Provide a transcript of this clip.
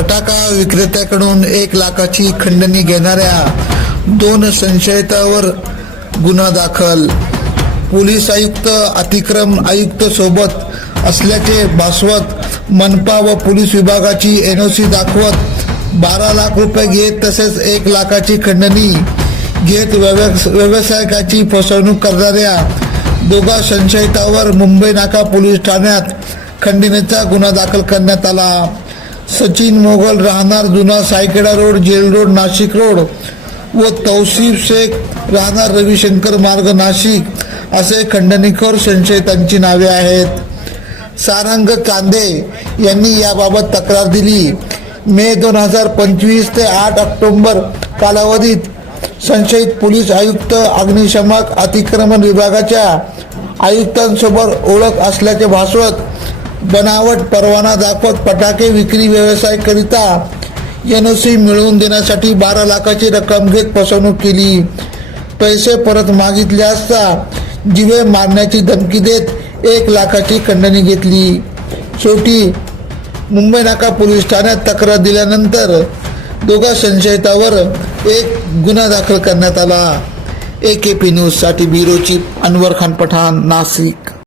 फटाका विक्रेत्याकडून एक लाखाची खंडणी घेणाऱ्या दोन संशयितावर गुन्हा दाखल. पोलीस आयुक्त अतिक्रम आयुक्त सोबत असल्याचे भासवत मनपा व पोलीस विभागाची एन ओ सी दाखवत बारा लाख रुपये घेत तसेच एक लाखाची खंडणी घेत व्यवस- व्यावसायिकाची फसवणूक करणाऱ्या दोघा संशयितावर मुंबई नाका पोलीस ठाण्यात खंडणीचा गुन्हा दाखल करण्यात आला. सचिन मोगल राहणार जुना Saikheda road jail road Nashik road व तौसिफ शेख राहणार रविशंकर मार्ग नाशिक. असे खंडणीखोर संशयितांची नावे आहेत. सारंग चांदे यांनी याबाबत तक्रार दिली. मे दोन हजार पंचवीस ते आठ ऑक्टोंबर कालावधीत संशयित पोलीस आयुक्त अग्निशमक अतिक्रमण विभागाच्या आयुक्तांसोबत ओळख असल्याचे भासवत बनावट परवाना दाखवत फटाके विक्री व्यवसायाकरिता सी मिळवून देण्यासाठी बारा लाखाची रक्कम घेत फसवणूक केली. पैसे परत मागितले असता जिवे मारण्याची धमकी देत एक लाखाची खंडणी घेतली. शेवटी मुंबई नाका पोलीस ठाण्यात तक्रार दिल्यानंतर दोघा संशयितावर एक गुन्हा दाखल करण्यात आला. ए के पी न्यूजसाठी ब्युरो चीफ अनवर खान पठाण नाशिक.